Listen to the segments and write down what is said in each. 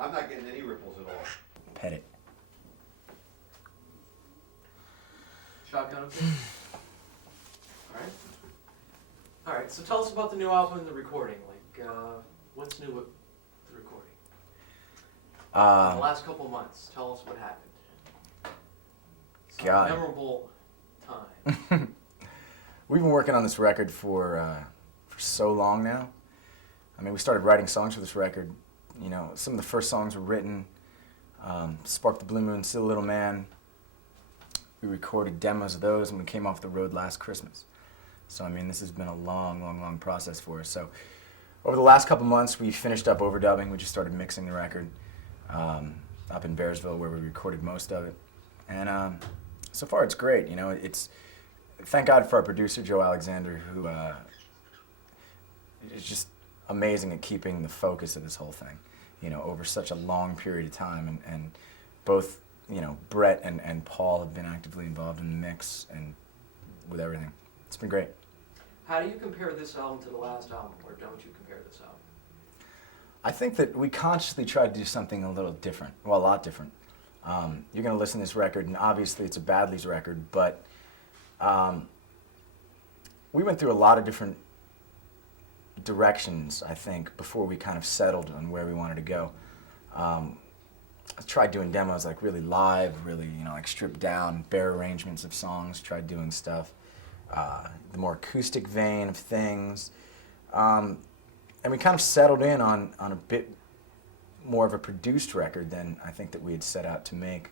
I'm not getting any ripples at all. Pet it. Shotgun up there? Alright. Alright, so tell us about the new album and the recording. Like, what's new with the recording? The last couple of months, tell us what happened. It's a memorable time. We've been working on this record for so long now. I mean, we started writing songs for this record. You know, some of the first songs were written. Spark the Blue Moon, Silly Little Man. We recorded demos of those, and we came off the road last Christmas. So, I mean, this has been a long, long, long process for us. So, over the last couple months, we finished up overdubbing. We just started mixing the record up in Bearsville, where we recorded most of it. And so far, it's great. You know, thank God for our producer, Joe Alexander, who is just amazing at keeping the focus of this whole thing, you know, over such a long period of time. And both, you know, Brett and Paul have been actively involved in the mix and with everything. It's been great. How do you compare this album to the last album, or don't you compare this album? I think that we consciously tried to do something a little different, well, a lot different. You're going to listen to this record, and obviously it's a Badlees record, but we went through a lot of different directions, I think, before we kind of settled on where we wanted to go. I tried doing demos like really live, really, you know, like stripped down, bare arrangements of songs, tried doing stuff, the more acoustic vein of things. And we kind of settled in on a bit more of a produced record than I think that we had set out to make.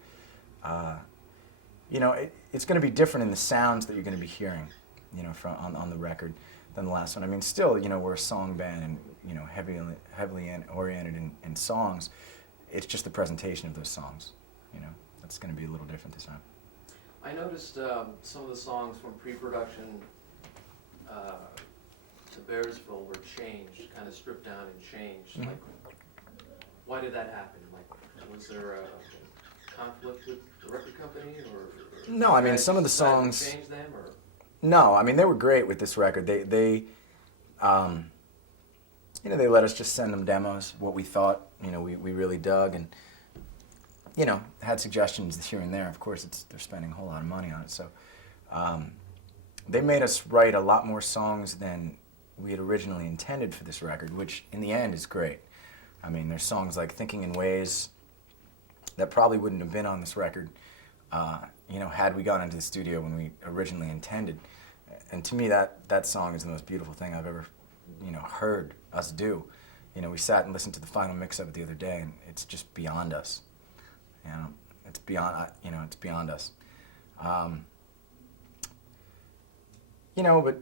You know, it's going to be different in the sounds that you're going to be hearing, you know, on the record than the last one. I mean, still, you know, we're a song band and, you know, heavily oriented in songs. It's just the presentation of those songs, you know. That's going to be a little different this time. I noticed some of the songs from pre-production to Bearsville were changed, kind of stripped down and changed. Mm-hmm. Like, why did that happen? Like, was there a conflict with the record company, or no? I mean, some of the songs. Change them, or? No, I mean, they were great with this record. They you know, they let us just send them demos, what we thought, you know, we really dug, and, you know, had suggestions here and there. Of course, they're spending a whole lot of money on it, so they made us write a lot more songs than we had originally intended for this record, which in the end is great. I mean, there's songs like Thinking in Ways that probably wouldn't have been on this record, you know, had we gone into the studio when we originally intended. And to me, that song is the most beautiful thing I've ever, you know, heard us do. You know, we sat and listened to the final mix of it the other day, and it's just beyond us. You know, it's beyond, you know, it's beyond us. You know, but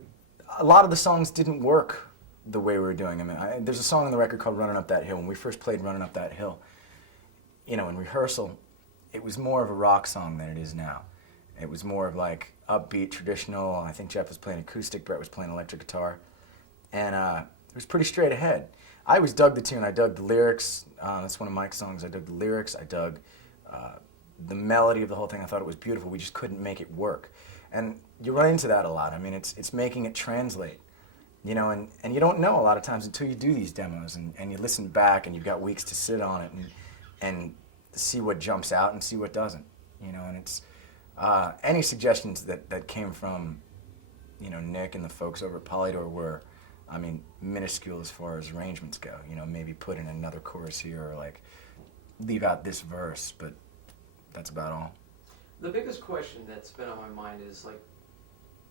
a lot of the songs didn't work the way we were doing. I mean, there's a song on the record called Running Up That Hill. When we first played Running Up That Hill, you know, in rehearsal, it was more of a rock song than it is now. It was more of like upbeat, traditional. I think Jeff was playing acoustic, Brett was playing electric guitar. And it was pretty straight ahead. I always dug the tune. I dug the lyrics. That's one of Mike's songs. I dug the lyrics. I dug the melody of the whole thing. I thought it was beautiful. We just couldn't make it work. And you run into that a lot. I mean, it's making it translate. You know, and you don't know a lot of times until you do these demos and you listen back and you've got weeks to sit on it and see what jumps out and see what doesn't. You know, and it's any suggestions that came from, you know, Nick and the folks over at Polydor were, I mean, minuscule as far as arrangements go. You know, maybe put in another chorus here or like leave out this verse, but that's about all. The biggest question that's been on my mind is like,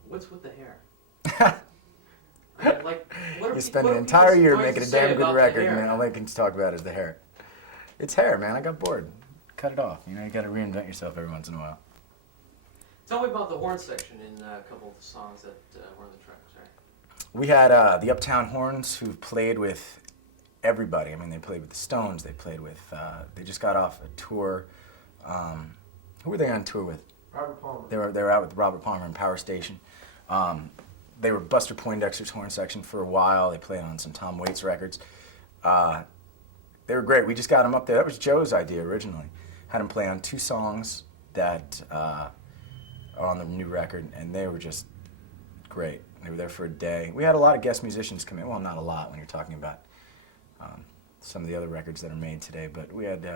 what's with the hair? I mean, like, you spend an entire year making a damn good record, and all they can talk about is the hair. It's hair, man. I got bored. Cut it off. You know, you got to reinvent yourself every once in a while. Tell me about the horn section in a couple of the songs that were on the tracks, right? We had the Uptown Horns who played with everybody. I mean, they played with the Stones. They played with. They just got off a tour. Who were they on tour with? Robert Palmer. They were out with Robert Palmer and Power Station. They were Buster Poindexter's horn section for a while. They played on some Tom Waits records. They were great. We just got them up there. That was Joe's idea originally. Had them play on 2 songs that are on the new record, and they were just great. They were there for a day. We had a lot of guest musicians come in. Well, not a lot when you're talking about some of the other records that are made today. But we had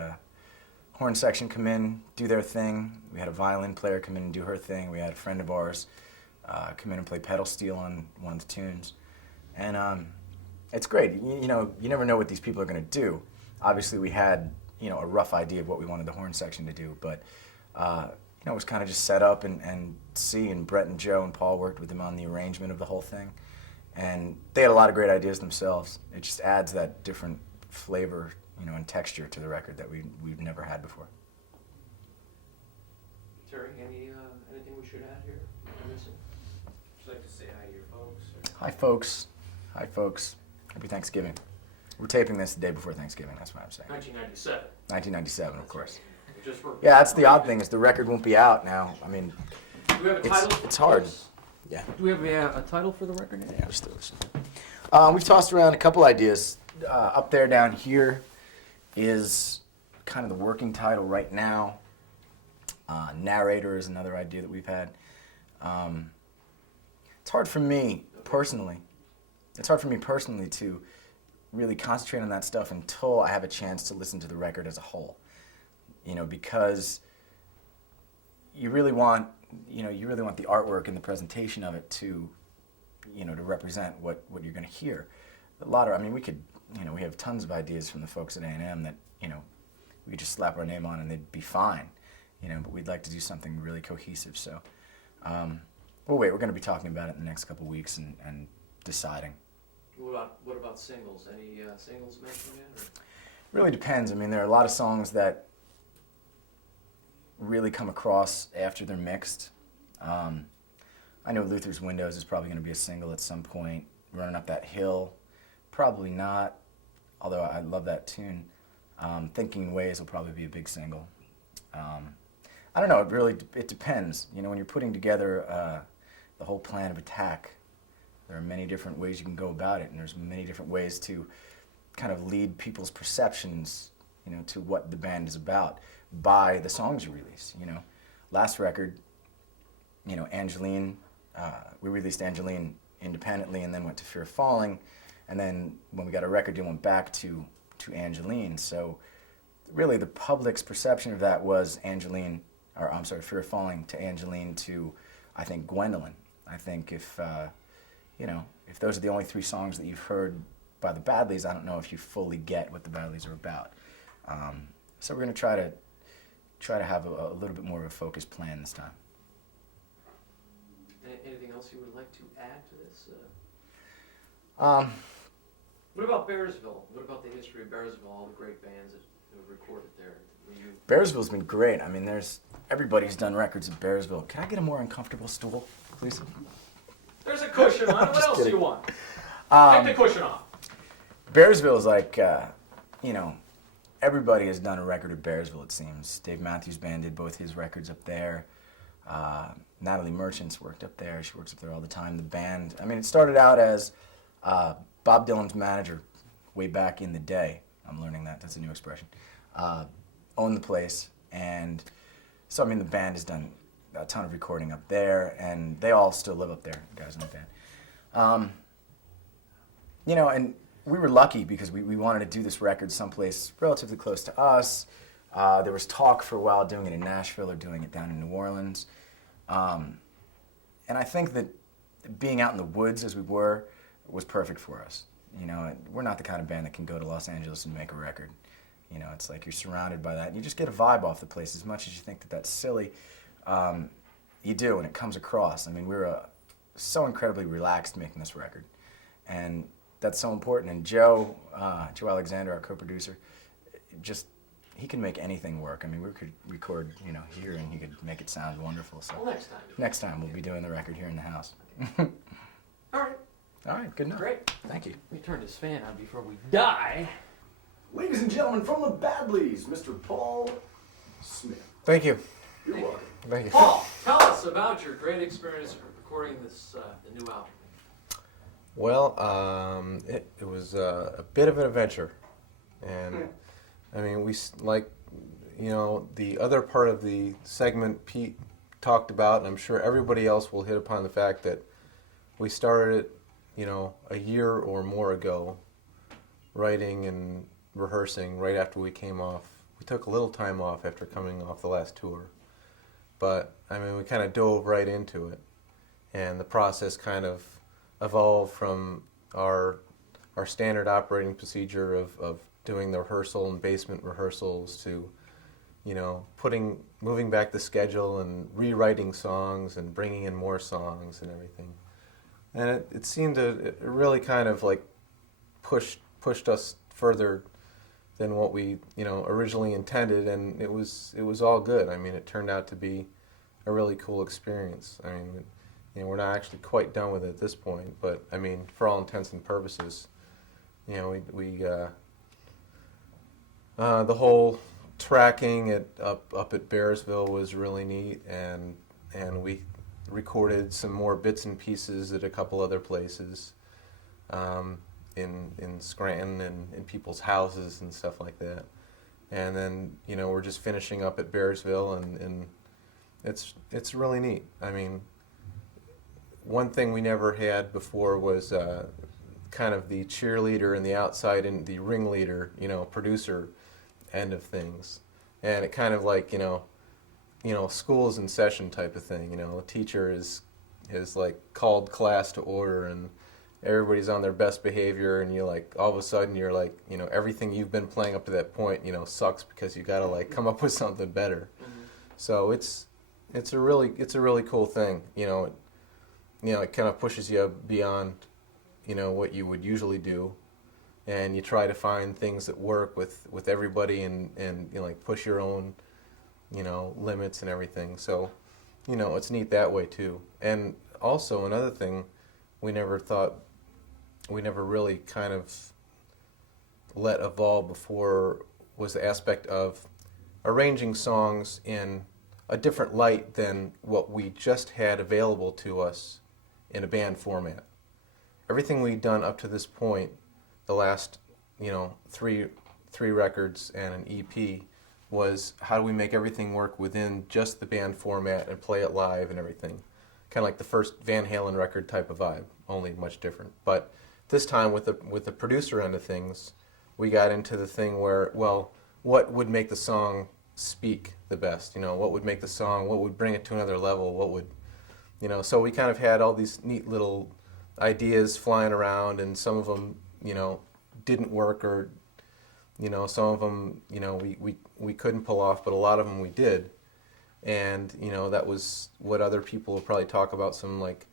horn section come in, do their thing. We had a violin player come in and do her thing. We had a friend of ours come in and play pedal steel on one of the tunes. And it's great. You know, you never know what these people are going to do. Obviously, we had, you know, a rough idea of what we wanted the horn section to do, but you know, it was kind of just set up and see, and Brett and Joe and Paul worked with them on the arrangement of the whole thing. And they had a lot of great ideas themselves. It just adds that different flavor, you know, and texture to the record that we've never had before. Terry, anything we should add here? Am I missing? Would you like to say hi to your folks? Or? Hi, folks. Hi, folks. Happy Thanksgiving. We're taping this the day before Thanksgiving, that's what I'm saying. 1997. 1997, of course. Just for, Yeah, that's the odd thing, is the record won't be out now. I mean, do we have a title? it's hard. Yeah. Do we have a title for the record? Yeah, let's do this. We've tossed around a couple ideas. Up there, down here, is kind of the working title right now. Narrator is another idea that we've had. It's hard for me personally. It's hard for me personally to really concentrate on that stuff until I have a chance to listen to the record as a whole. You know, because you really want the artwork and the presentation of it to, you know, to represent what you're going to hear. We have tons of ideas from the folks at A&M that, you know, we could just slap our name on and they'd be fine, you know, but we'd like to do something really cohesive. So, we're going to be talking about it in the next couple of weeks and deciding. What about singles? Any singles mentioned yet? Really depends. I mean, there are a lot of songs that really come across after they're mixed. I know Luther's Windows is probably going to be a single at some point. Running Up That Hill, probably not, although I love that tune. Thinking Ways will probably be a big single. I don't know, it depends. You know, when you're putting together the whole plan of attack, there are many different ways you can go about it, and there's many different ways to kind of lead people's perceptions, you know, to what the band is about by the songs you release. You know, last record, you know, Angeline, we released Angeline independently and then went to Fear of Falling, and then when we got a record deal, went back to Angeline. So really the public's perception of that was Fear of Falling to Angeline to, I think, Gwendolyn. I think if those are the only three songs that you've heard by the Badlees, I don't know if you fully get what the Badlees are about. So we're going to try to have a little bit more of a focused plan this time. Anything else you would like to add to this? Um, What about Bearsville? What about the history of Bearsville, all the great bands that have recorded there? Bearsville's been great. I mean, everybody's done records in Bearsville. Can I get a more uncomfortable stool, please? There's a cushion on it. What else do you want? Take the cushion off. Bearsville is like, you know, everybody has done a record at Bearsville, it seems. Dave Matthews Band did both his records up there. Natalie Merchant's worked up there. She works up there all the time. The band, I mean, it started out as Bob Dylan's manager way back in the day. I'm learning that. That's a new expression. Owned the place. And so, I mean, the band has done a ton of recording up there, and they all still live up there, the guys in the band. You know, and we were lucky because we wanted to do this record someplace relatively close to us. There was talk for a while doing it in Nashville or doing it down in New Orleans. And I think that being out in the woods as we were was perfect for us. You know, we're not the kind of band that can go to Los Angeles and make a record. You know, it's like you're surrounded by that. And you just get a vibe off the place. As much as you think that that's silly, you do, and it comes across. I mean, we were so incredibly relaxed making this record. And that's so important. And Joe Alexander, our co-producer, he can make anything work. I mean, we could record, you know, here, and he could make it sound wonderful. So Well, next time we'll be doing the record here in the house. All right. All right, good enough. Great. Thank you. Let me turn this fan on before we die. Ladies and gentlemen, from the Badlees, Mr. Paul Smith. Thank you. You're welcome. Thank you. Paul, tell us about your great experience recording this the new album. Well, it was a bit of an adventure, and I mean, the other part of the segment Pete talked about, and I'm sure everybody else will hit upon the fact that we started it, you know, a year or more ago, writing and rehearsing right after we came off. We took a little time off after coming off the last tour, but I mean we kind of dove right into it, and the process kind of evolved from our standard operating procedure of doing the rehearsal and basement rehearsals to, you know, moving back the schedule and rewriting songs and bringing in more songs and everything. And it seemed to, it really kind of like pushed us further than what we, you know, originally intended, and it was all good. I mean, it turned out to be a really cool experience. I mean, you know, we're not actually quite done with it at this point, but I mean, for all intents and purposes, you know, the whole tracking up at Bearsville was really neat, and we recorded some more bits and pieces at a couple other places, in Scranton and in people's houses and stuff like that. And then, you know, we're just finishing up at Bearsville, and it's really neat. I mean, one thing we never had before was kind of the cheerleader and the outside and the ringleader, you know, producer end of things. And it kind of like, you know, school is in session type of thing. You know, a teacher is like called class to order, and everybody's on their best behavior, and you like all of a sudden you're like, you know, everything you've been playing up to that point, you know, sucks because you got to like come up with something better. Mm-hmm. So it's a really cool thing. You know, it kind of pushes you beyond, you know, what you would usually do, and you try to find things that work with everybody, and you know, like push your own, you know, limits and everything. So, you know, it's neat that way too. And also another thing we never really kind of let evolve before was the aspect of arranging songs in a different light than what we just had available to us in a band format. Everything we'd done up to this point, the last, you know, three records and an EP, was how do we make everything work within just the band format and play it live and everything. Kind of like the first Van Halen record type of vibe, only much different. But this time with the producer end of things, we got into the thing where, well, what would make the song speak the best? You know, what would make the song, what would bring it to another level, what would, you know, so we kind of had all these neat little ideas flying around, and some of them, you know, didn't work, or, you know, some of them, you know, we couldn't pull off, but a lot of them we did. And, you know, that was what other people will probably talk about, some like,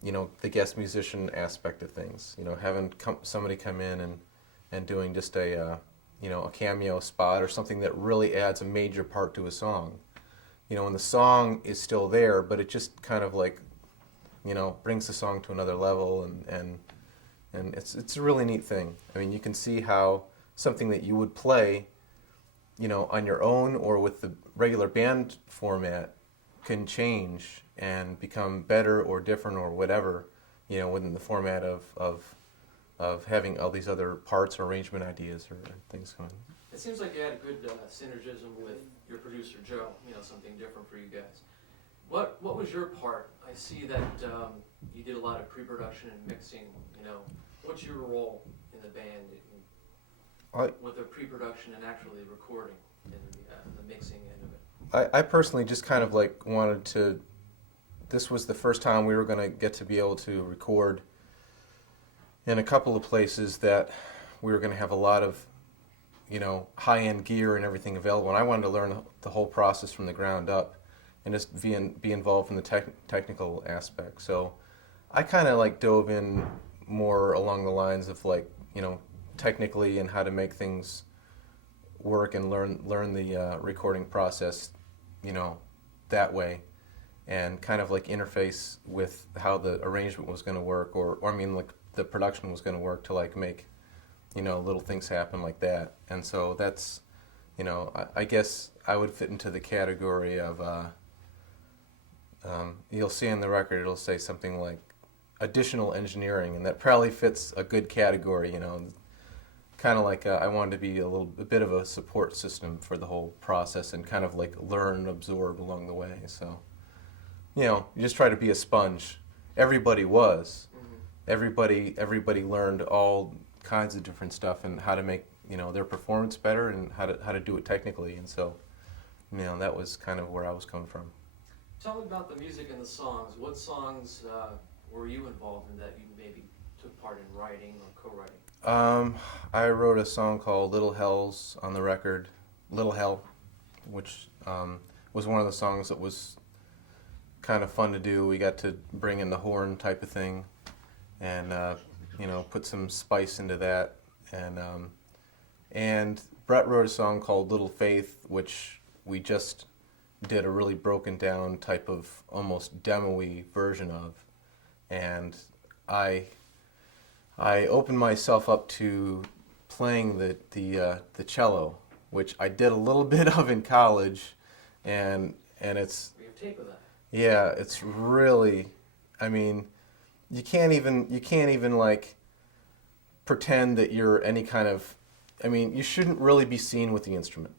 you know, the guest musician aspect of things. You know, having somebody come in and doing just a, you know, a cameo spot or something that really adds a major part to a song. You know, and the song is still there, but it just kind of like, you know, brings the song to another level, and it's a really neat thing. I mean, you can see how something that you would play, you know, on your own or with the regular band format can change and become better or different or whatever, you know, within the format of having all these other parts or arrangement ideas or things going. It seems like you had a good synergism with your producer Joe. You know, something different for you guys. What was your part? I see that you did a lot of pre-production and mixing. You know, what's your role in the band with the pre-production and actually recording and the mixing end of it? I personally just kind of like wanted to. This was the first time we were going to get to be able to record in a couple of places that we were going to have a lot of, you know, high-end gear and everything available. And I wanted to learn the whole process from the ground up and just be involved in the technical aspect. So I kind of like dove in more along the lines of like, you know, technically and how to make things work and learn the recording process, you know, that way, and kind of like interface with how the arrangement was going to work, or I mean like the production was going to work to like make, you know, little things happen like that. And so that's, you know, I guess I would fit into the category of you'll see in the record it'll say something like additional engineering, and that probably fits a good category, you know. Kind of like I wanted to be a bit of a support system for the whole process and kind of like learn and absorb along the way. So, you know, you just try to be a sponge. Everybody was. Mm-hmm. Everybody learned all kinds of different stuff and how to make, their performance better and how to do it technically. And so, that was kind of where I was coming from. Tell me about the music and the songs. What songs were you involved in that you maybe took part in writing or co-writing? I wrote a song called Little Hells on the record, Little Hell, which was one of the songs that was kind of fun to do. We got to bring in the horn type of thing and, put some spice into that. And Brett wrote a song called Little Faith, which we just did a really broken down type of almost demo-y version of. And I opened myself up to playing the cello, which I did a little bit of in college, and it's We have tape of that. yeah, it's really, I mean, you can't even like pretend that you're any kind of, I mean, you shouldn't really be seen with the instrument.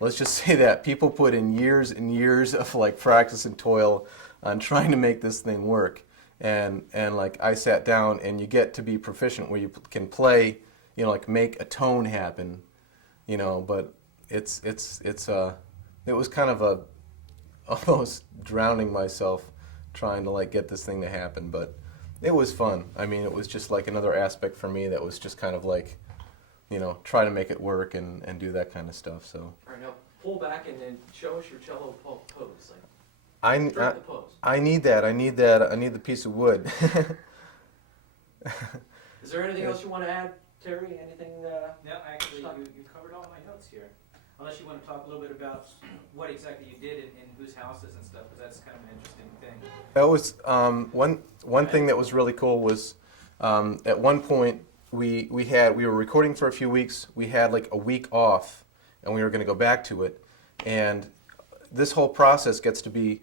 Let's just say that people put in years and years of like practice and toil on trying to make this thing work. And like I sat down and you get to be proficient where you can play, like make a tone happen, but it was kind of almost drowning myself trying to like get this thing to happen, but it was fun. I mean, it was just like another aspect for me that was just kind of like, try to make it work and do that kind of stuff. So. All right, now pull back and then show us your cello pose. Like, I straight the pose. need that. I need the piece of wood. Is there anything else you want to add, Terry? Anything? No, actually, you covered all my notes here. Unless you want to talk a little bit about what exactly you did in whose houses and stuff, because that's kind of an interesting thing. That was one thing that was really cool was at one point we were recording for a few weeks. We had like a week off, and we were going to go back to it. And this whole process gets to be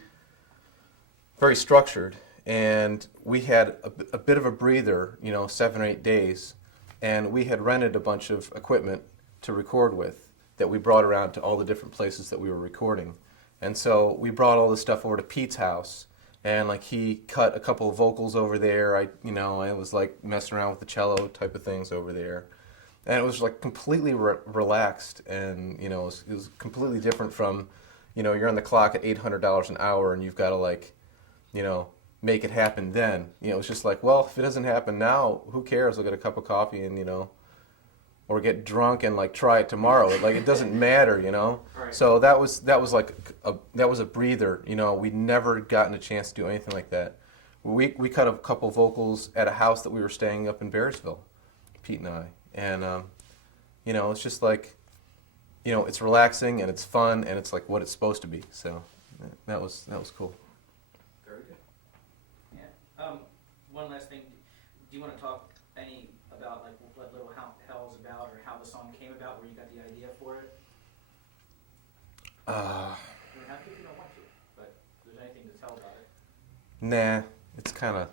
very structured. And we had a bit of a breather, 7 or 8 days, and we had rented a bunch of equipment to record with that we brought around to all the different places that we were recording. And so we brought all this stuff over to Pete's house, and like he cut a couple of vocals over there. I was like messing around with the cello type of things over there, and it was like completely relaxed, and it was completely different from, you're on the clock at $800 an hour, and you've got to like, make it happen then. It was just like, well, if it doesn't happen now, who cares? I'll get a cup of coffee and or get drunk and like try it tomorrow. Like it doesn't matter, Right. So that was like that was a breather. We'd never gotten a chance to do anything like that. We cut a couple vocals at a house that we were staying up in Bearsville, Pete and I, and it's just like, it's relaxing and it's fun and it's like what it's supposed to be. So that was cool. Very good. Yeah. One last thing. Do you want to talk any about like what Little Hell's about, or how the song came about, where you got the idea for it? You don't have to if you don't want to, but if there's anything to tell about it. Nah, it's kind of,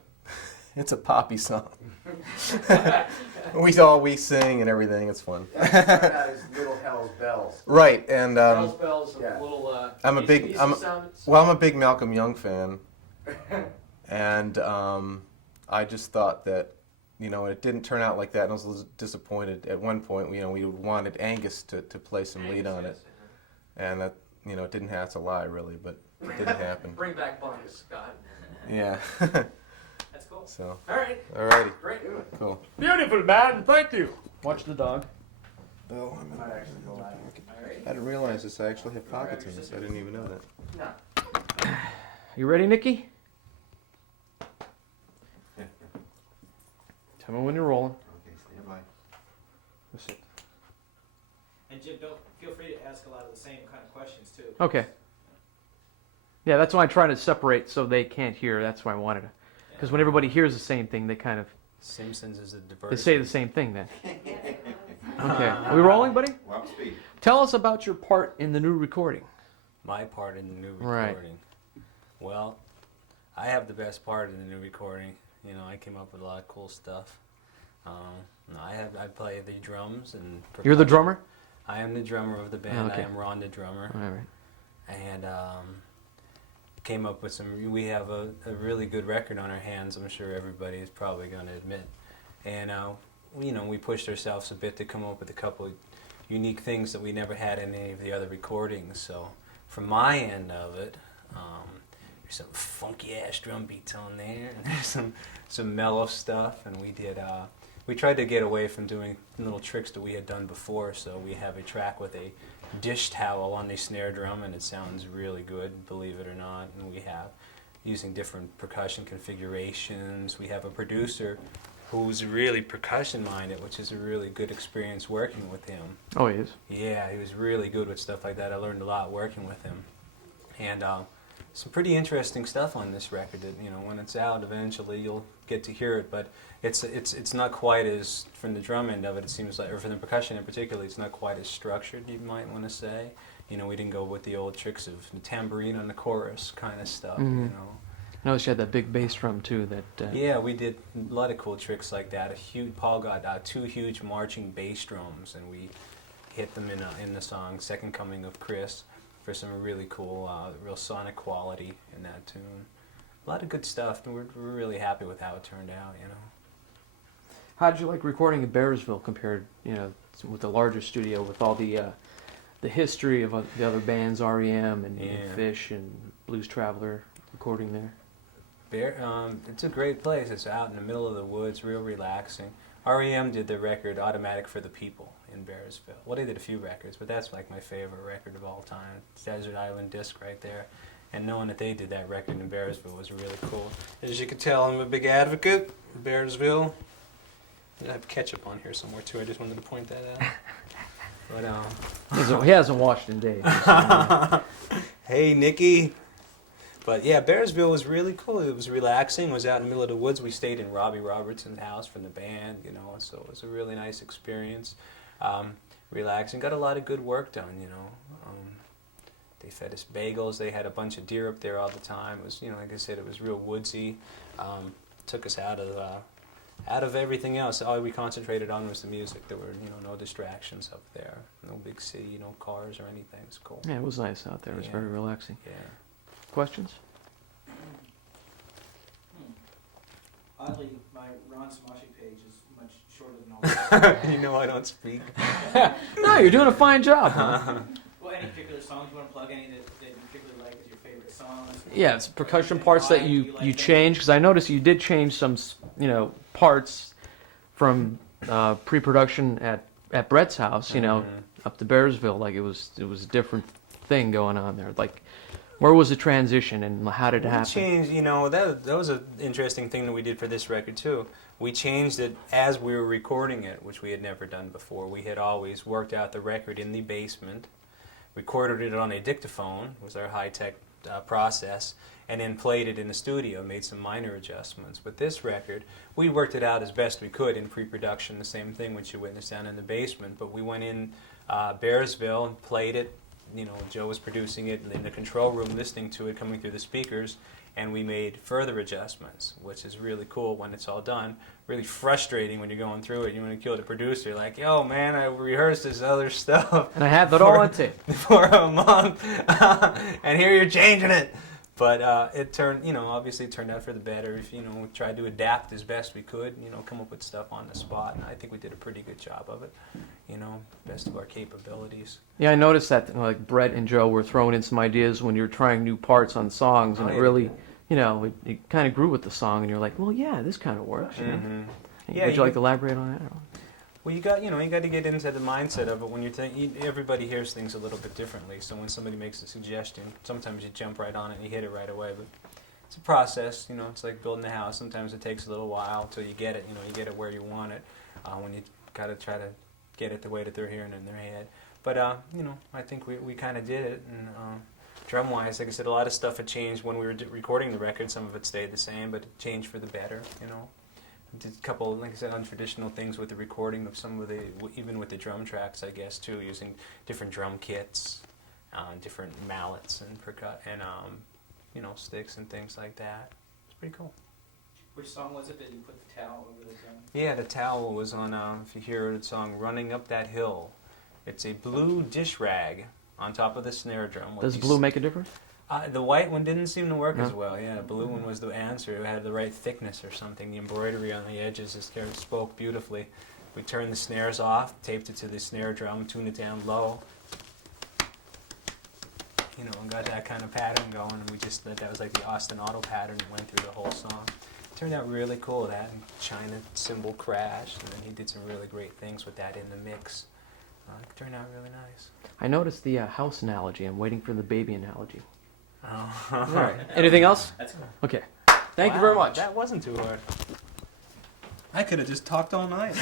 it's a poppy song. we sing and everything. It's fun. That is Little Hell's Bells. Right, and Bells, yeah. a little. I'm a big, easy sound. I'm a big Malcolm Young fan, and I just thought that, it didn't turn out like that, and I was a little disappointed. At one point, we wanted Angus to play some lead on it, and that, it didn't have to lie really, but it didn't happen. Bring back Bungus, Scott. Yeah. That's cool. So, All right. alrighty, Great. cool. Beautiful, man. Thank you. Watch the dog. Oh, Might actually go live. All right. I didn't realize this. I actually have pockets in this. I didn't even know that. No. You ready, Nikki? Tell me when you're rolling. Okay, stand by. Let's see. And Jim, feel free to ask a lot of the same kind of questions too. Okay. Yeah, that's why I'm trying to separate so they can't hear. That's why I wanted to. Because when everybody hears the same thing, they kind of Simpsons is a they diversion. say the same thing then. Okay. Are we rolling, buddy? Well, up speed. Tell us about your part in the new recording. My part in the new Right. recording. Well, I have the best part in the new recording. I came up with a lot of cool stuff. I play the drums and. You're the percussion. drummer? I am the drummer of the band. Okay. I am Ron, the drummer, All right. and came up with some. We have a really good record on our hands. I'm sure everybody is probably going to admit, and we pushed ourselves a bit to come up with a couple of unique things that we never had in any of the other recordings. So from my end of it, there's some funky ass drum beats on there, and there's some mellow stuff, and we tried to get away from doing little tricks that we had done before. So we have a track with a dish towel on the snare drum, and it sounds really good, believe it or not. And we have using different percussion configurations. We have a producer who's really percussion minded, which is a really good experience working with him. Oh, he is. Yeah, he was really good with stuff like that. I learned a lot working with him, and some pretty interesting stuff on this record. That when it's out, eventually you'll get to hear it. But it's not quite as, from the drum end of it, it seems like, or from the percussion in particular, it's not quite as structured. You might want to say. We didn't go with the old tricks of the tambourine on the chorus kind of stuff. I noticed you had that big bass drum too. Yeah, we did a lot of cool tricks like that. Paul got 2 huge marching bass drums, and we hit them in the song "Second Coming of Chris" for some really cool, real sonic quality in that tune. A lot of good stuff, and we're really happy with how it turned out. How did you like recording in Bearsville compared, with the larger studio, with all the history of the other bands, REM and Fish and Blues Traveler, recording there? It's a great place. It's out in the middle of the woods, real relaxing. REM did the record "Automatic for the People" in Bearsville. Well, they did a few records, but that's like my favorite record of all time. It's Desert Island Disc right there. And knowing that they did that record in Bearsville was really cool. As you can tell, I'm a big advocate of Bearsville. I have ketchup on here somewhere too. I just wanted to point that out. But He hasn't washed in days. Hey, Nikki. But yeah, Bearsville was really cool. It was relaxing. It was out in the middle of the woods. We stayed in Robbie Robertson's house from the band, so it was a really nice experience. Relaxing. Got a lot of good work done, They fed us bagels. They had a bunch of deer up there all the time. It was, like I said, it was real woodsy. Took us out of everything else. All we concentrated on was the music. There were, no distractions up there. No big city, no cars or anything. It's cool. Yeah, it was nice out there. It was very relaxing. Yeah. Questions? Oddly, my Ron Smoshik page is much shorter than all that. I don't speak. No, you're doing a fine job. Huh? Well, any particular songs you want to plug? Any that you particularly like as your favorite songs? Yeah, it's percussion parts that you changed, because I noticed you did change some, parts from pre-production at Brett's house, up to Bearsville. Like it was a different thing going on there. Like, where was the transition and how did it happen? We changed, that was an interesting thing that we did for this record too. We changed it as we were recording it, which we had never done before. We had always worked out the record in the basement, recorded it on a dictaphone, was our high-tech process, and then played it in the studio, made some minor adjustments. But this record, we worked it out as best we could in pre-production, the same thing which you witnessed down in the basement, but we went in Bearsville and played it. Joe was producing it in the control room, listening to it coming through the speakers, and we made further adjustments, which is really cool when it's all done. Really frustrating when you're going through it. You want to kill the producer. You're like, yo, man, I rehearsed this other stuff. And I have it all on tape. For a month, and here you're changing it. But it turned, obviously it turned out for the better. If, we tried to adapt as best we could, come up with stuff on the spot, and I think we did a pretty good job of it, best of our capabilities. Yeah, I noticed that like Brett and Joe were throwing in some ideas when you're trying new parts on songs, and it really, it kind of grew with the song, and you're like, well, yeah, this kind of works. Mm-hmm. Yeah, would you like to elaborate on that? Well, you got to get into the mindset of it when everybody hears things a little bit differently. So when somebody makes a suggestion, sometimes you jump right on it and you hit it right away. But it's a process, It's like building a house. Sometimes it takes a little while until you get it. You get it where you want it. When you got to try to get it the way that they're hearing it in their head. But I think we kind of did it. And drum-wise, like I said, a lot of stuff had changed when we were recording the record. Some of it stayed the same, but it changed for the better. Did a couple, like I said, untraditional things with the recording of some of even with the drum tracks, I guess, too, using different drum kits, different mallets and sticks and things like that. It's pretty cool. Which song was it that you put the towel over the drum? Yeah, the towel was on, if you hear the song Running Up That Hill. It's a blue dish rag on top of the snare drum. Does blue make a difference? The white one didn't seem to work as well. Yeah, the blue one was the answer. It had the right thickness or something. The embroidery on the edges spoke beautifully. We turned the snares off, taped it to the snare drum, tuned it down low. You know, and got that kind of pattern going, and we just thought that was like the Austin Auto pattern that went through the whole song. Turned out really cool, that and China cymbal crash, and then he did some really great things with that in the mix. It turned out really nice. I noticed the house analogy. I'm waiting for the baby analogy. Oh. All right. Anything else? That's cool. Okay. Thank you very much. That wasn't too hard. I could have just talked all night.